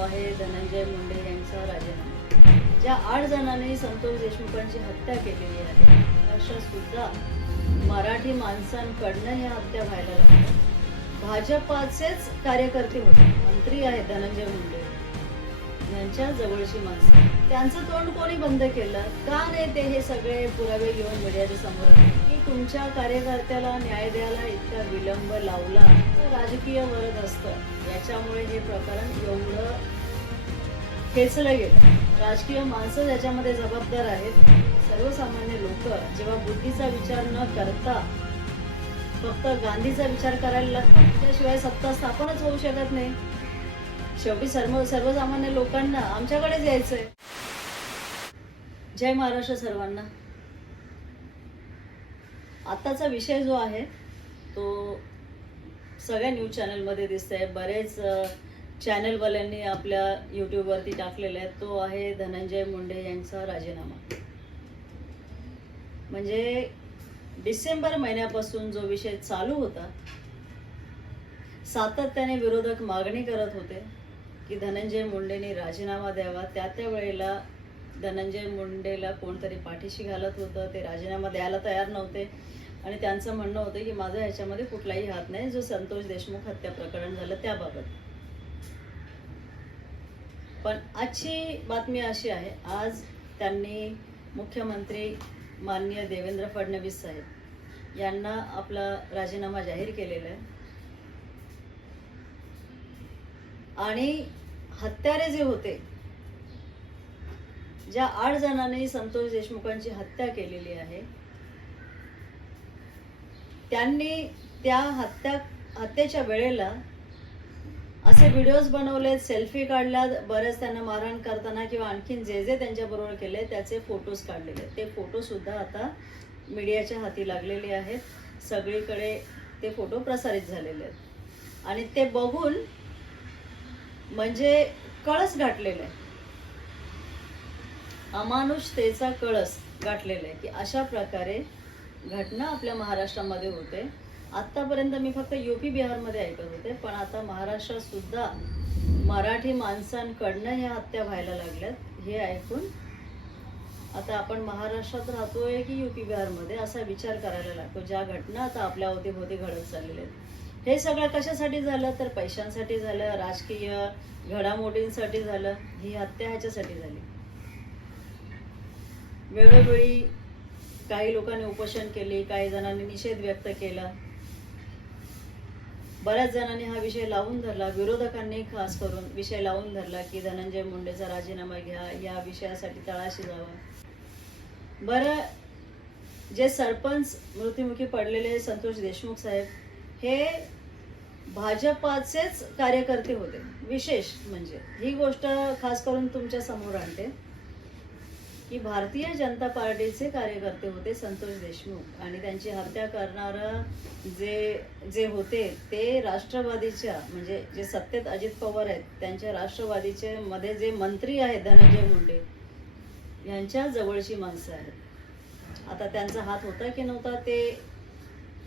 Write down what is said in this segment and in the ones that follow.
आहे धनंजय मुंडे यांचा राजीनामा. ज्या आठ जणांनी संतोष देशमुखांची हत्या केलेली आहे अशा सुद्धा मराठी माणसांकडनं ह्या हत्या व्हायला लागल्या. भाजपाचेच कार्यकर्ते होते मंत्री आहेत धनंजय मुंडे. यांच्या जवळची माणसं. त्यांचं तोंड कोणी बंद केलं? का नाही ते हे सगळे पुरावे घेऊन मीडियाच्या समोर की तुमच्या कार्यकर्त्याला न्याय द्यायला इतका विलंब लावला तर राजकीय वरद असतं. याच्यामुळे हे प्रकरण एवढं खेचलं गेलं. राजकीय माणसं याच्यामध्ये जबाबदार आहेत सर्वसामान्य लोक जेव्हा बुद्धीचा विचार न करता फक्त गांधीचा विचार करायला लागतात त्याशिवाय सत्ता स्थापनच होऊ शकत नाही. शेवटी सर्व सर्वसामान्य लोकांना आमच्याकडेच यायचंय. जय महाराष्ट्र सर्वांना. आताचा विषय जो आहे तो सगळ्या न्यूज चॅनलमध्ये दिसत आहे बरेच चॅनलवाल्यांनी आपल्या यूट्यूबवरती टाकलेले आहेत. तो आहे धनंजय मुंडे यांचा राजीनामा. म्हणजे डिसेंबर महिन्यापासून जो विषय चालू होता सातत्याने विरोधक मागणी करत होते. की धनंजय मुंडेंनी राजीनामा द्यावा. त्या त्या वेळेला धनंजय मुंडेला कोणतरी पाठीशी घालत होतं. ते राजीनामा द्यायला तयार नव्हते. आणि त्यांचं म्हणणं होतं की माझा ह्याच्यामध्ये कुठलाही हात नाही. जो संतोष देशमुख हत्या प्रकरण झालं त्याबाबत. पण आजची बातमी अशी आहे. आज त्यांनी मुख्यमंत्री माननीय देवेंद्र फडणवीस साहेब यांना आपला राजीनामा जाहीर केलेला आहे. आणि हत्यारे जे होते ज्या आठ जणांनी संतोष देशमुखांची हत्या केलेली आहे त्यांनी त्या हत्या हत्येच्या वेळेला असे व्हिडिओज बनवलेत सेल्फी काढल्या बरेच त्यांना मारहाण करताना किंवा आणखीन जे जे त्यांच्याबरोबर केले त्याचे फोटोज काढलेले ते फोटो सुद्धा आता मीडियाच्या हाती लागलेले आहेत. सगळीकडे ते फोटो प्रसारित झालेले आहेत. आणि ते बघून म्हणजे कळस गाठलेला आहे. अमानुषतेचा कळस गाठलेला आहे की अशा प्रकारे घटना आपल्या महाराष्ट्रामध्ये होते. आत्तापर्यंत मी फक्त युपी बिहारमध्ये ऐकत होते पण आता महाराष्ट्रात सुद्धा मराठी माणसांकडनं ह्या हत्या व्हायला लागल्यात हे ऐकून आता आपण महाराष्ट्रात राहतोय की युपी बिहारमध्ये असा विचार करायला लागतो ज्या घटना आता आपल्या अवतीभोवती घडत चाललेल्या आहेत. हे सगळं कशासाठी झालं? तर पैशांसाठी झालं राजकीय घडामोडींसाठी झालं. ही हत्या ह्याच्यासाठी झाली. वेळोवेळी काही लोकांनी उपोषण केले काही जणांनी निषेध व्यक्त केला. बऱ्याच जणांनी हा विषय लावून धरला. विरोधकांनी खास करून विषय लावून धरला की धनंजय मुंडेचा राजीनामा घ्या या विषयासाठी तळाशी जावं. बरं जे सरपंच मृत्युमुखी पडलेले संतोष देशमुख साहेब हे भाजपाचेच कार्यकर्ते होते. विशेष म्हणजे ही गोष्ट खास करून तुमच्यासमोर आणते. की भारतीय जनता पार्टीचे कार्यकर्ते होते संतोष देशमुख. आणि त्यांची हत्या करणारं जे जे होते ते राष्ट्रवादीच्या म्हणजे जे सत्तेत अजित पवार आहेत त्यांच्या राष्ट्रवादीचे मध्ये जे मंत्री आहेत धनंजय मुंडे यांच्या जवळची माणसं आहेत. आता त्यांचा हात होता की नव्हता ते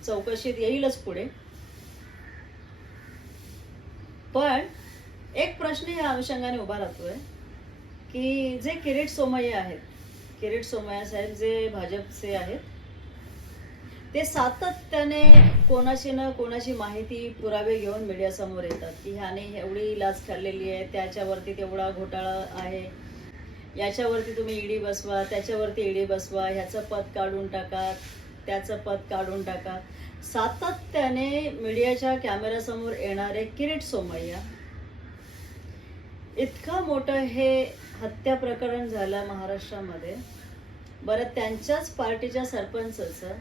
चौकशीत येईलच पुढे. पण एक प्रश्न या अनुषंगाने उभा राहतोय की जे किरीट सोमय्या आहेत किरीट सोमय्या साहेब जे भाजपचे आहेत ते सातत्याने कोणाशी ना कोणाची माहिती पुरावे घेऊन मीडियासमोर येतात की ह्याने एवढी लाच खाल्लेली आहे त्याच्यावरती तेवढा घोटाळा आहे याच्यावरती तुम्ही ईडी बसवा त्याच्यावरती ईडी बसवा ह्याचं पद काढून टाका. त्याचं पद काढून टाका. सातत्याने मीडियाच्या कॅमेऱ्यासमोर येणारे किरीट सोमय्या. इतकं मोठं हे हत्या प्रकरण झालं महाराष्ट्रामध्ये. बरं त्यांच्याच पार्टीच्या सरपंचाचं.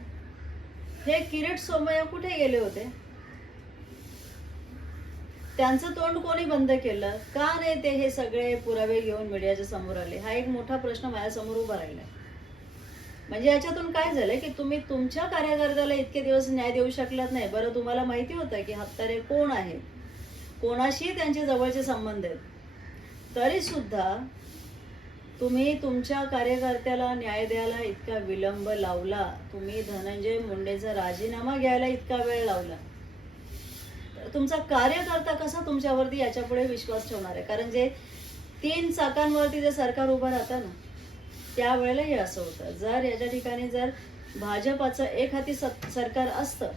हे किरीट सोमय्या कुठे गेले होते? त्यांचं तोंड कोणी बंद केलं? का नाही ते हे सगळे पुरावे घेऊन मीडियाच्या समोर आले? हा एक मोठा प्रश्न माझ्यासमोर उभा राहिला म्हणजे याच्यातून काय झालंय की तुम्ही तुमच्या कार्यकर्त्याला इतके दिवस न्याय देऊ शकलात नाही. बरं तुम्हाला माहिती होतं की हत्तारे कोण आहे कोणाशी त्यांचे जवळचे संबंध आहेत? तरी सुद्धा तुम्ही तुमच्या कार्यकर्त्याला न्याय द्यायला इतका विलंब लावला. तुम्ही धनंजय मुंडेचा राजीनामा घ्यायला इतका वेळ लावला. तुमचा कार्यकर्ता कसा तुमच्यावरती याच्यापुढे विश्वास ठेवणार आहे? कारण जे तीन चाकांवरती जे सरकार उभं राहतं ना त्यावेळेलाही असं होतं. जर याच्या ठिकाणी जर भाजपाचं एक हाती सरकार असतं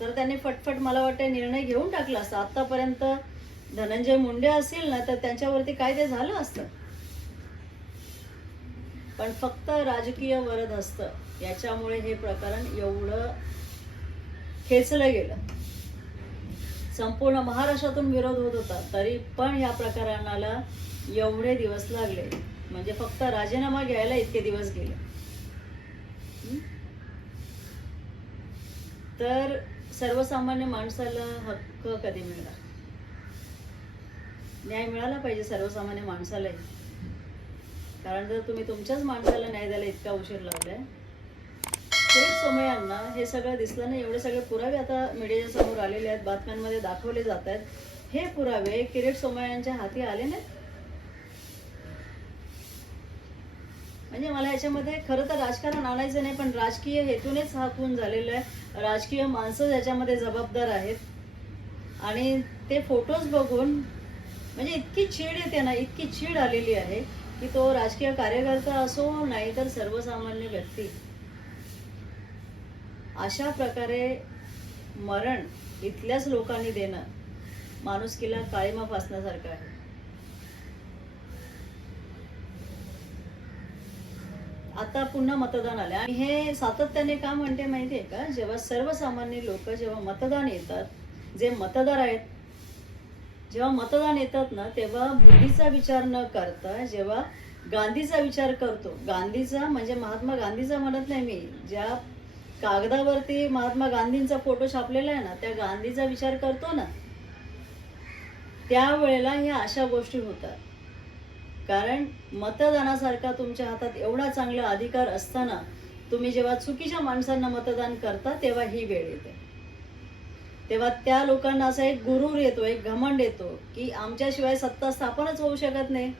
तर त्यांनी फटफट मला वाटतं निर्णय घेऊन टाकला असता. आतापर्यंत धनंजय मुंडे असतील ना तर त्यांच्यावरती काय ते झालं असतं. पण फक्त राजकीय वरद असतं. याच्यामुळे हे प्रकरण एवढं खेचलं गेलं. संपूर्ण महाराष्ट्रातून विरोध होत होता. तरी पण या प्रकरणाला एवढे दिवस लागले. म्हणजे फक्त राजीनामा घ्यायला इतके दिवस गेले. तर सर्वसामान्य माणसाला हक्क कधी मिळणार? न्याय मिळाला पाहिजे सर्वसामान्य माणसालाही कारण जर तुम्ही तुमच्याच माणसाला न्याय द्यायला इतका उशीर लावलाय थेट सोमयांना हे सगळं दिसलं नाही. एवढे सगळे पुरावे आता मीडियाच्या समोर आलेले आहेत बातम्यांमध्ये दाखवले जात आहेत. हे पुरावे किरीट सोमयांच्या हाती आले नाहीत? म्हणजे मला याच्यामध्ये खरं तर राजकारण आणायचं नाही पण राजकीय हेतूनेच हा खून झालेला आहे. राजकीय माणसं याच्यामध्ये जबाबदार आहेत. आणि ते फोटोज बघून म्हणजे इतकी चीड येते ना इतकी चीड आलेली आहे की तो राजकीय कार्यकर्ता असो नाही तर सर्वसामान्य व्यक्ती. अशा प्रकारे मरण इथल्याच लोकांनी देणं माणुसकीला काळीमा फासण्यासारखं आहे. आता पुन्हा मतदान आले आणि हे सातत्याने का म्हणते माहितीये का? जेव्हा सर्वसामान्य लोक जेव्हा मतदान येतात जे मतदार आहेत जेव्हा मतदान येतात ना तेव्हा बुद्धीचा विचार न करता जेव्हा गांधीचा विचार करतो गांधीचा म्हणजे महात्मा गांधीचा म्हणत नाही मी ज्या कागदावरती महात्मा गांधींचा फोटो छापलेला आहे ना त्या गांधीचा विचार करतो ना त्यावेळेला ह्या अशा गोष्टी होतात. कारण मतदानासारखा तुमच्या हातात एवढा चांगला अधिकार असताना तुम्ही जेव्हा चुकीच्या माणसांना मतदान करता तेव्हा ही वेळ येते. तेव्हा त्या लोकांना असा एक गुरूर येतो एक घमंड येतो की आमच्याशिवाय सत्ता स्थापनच होऊ शकत नाही.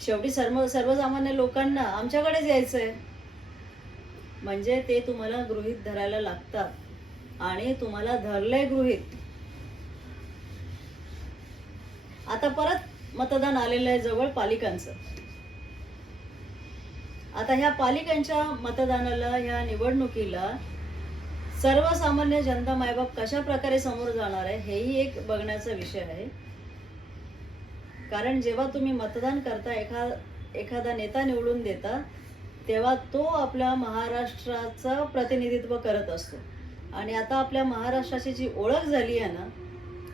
शेवटी सर्व सर्वसामान्य लोकांना आमच्याकडेच यायचं आहे म्हणजे ते तुम्हाला गृहित धरायला लागतात आणि तुम्हाला धरलंय गृहीत. आता परत मतदान आलेलं आहे जवळ पालिकांचं. आता ह्या पालिकांच्या मतदानाला ह्या निवडणुकीला सर्वसामान्य जनता मायबाप कशा प्रकारे समोर जाणार आहे हेही एक बघण्याचा विषय आहे. कारण जेव्हा तुम्ही मतदान करता एखा एखादा नेता निवडून देता तेव्हा तो आपल्या महाराष्ट्राचं प्रतिनिधित्व करत असतो. आणि आता आपल्या महाराष्ट्राची जी ओळख झाली आहे ना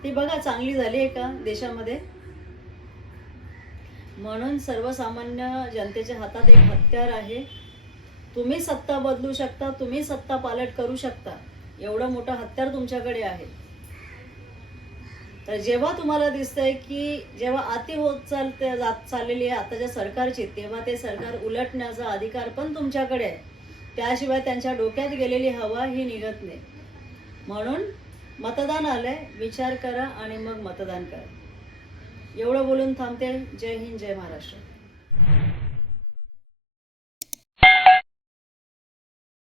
ती बघा चांगली झाली आहे का देशामध्ये? म्हणून सर्वसामान्य जनतेच्या हातात एक हत्यार आहे. तुम्ही सत्ता बदलू शकता तुम्ही सत्ता पालट करू शकता. एवढं मोठं हत्यार तुमच्याकडे आहे. तर जेव्हा तुम्हाला दिसतंय की जेव्हा अति होत चालते जात चाललेली आहे आताच्या सरकारची तेव्हा ते सरकार उलटण्याचा अधिकार पण तुमच्याकडे आहे. त्याशिवाय त्यांच्या डोक्यात गेलेली हवा ही निघत नाही. म्हणून मतदान आलंय विचार करा आणि मग मतदान करा. एवढं बोलून थांबते. जय हिंद जय महाराष्ट्र.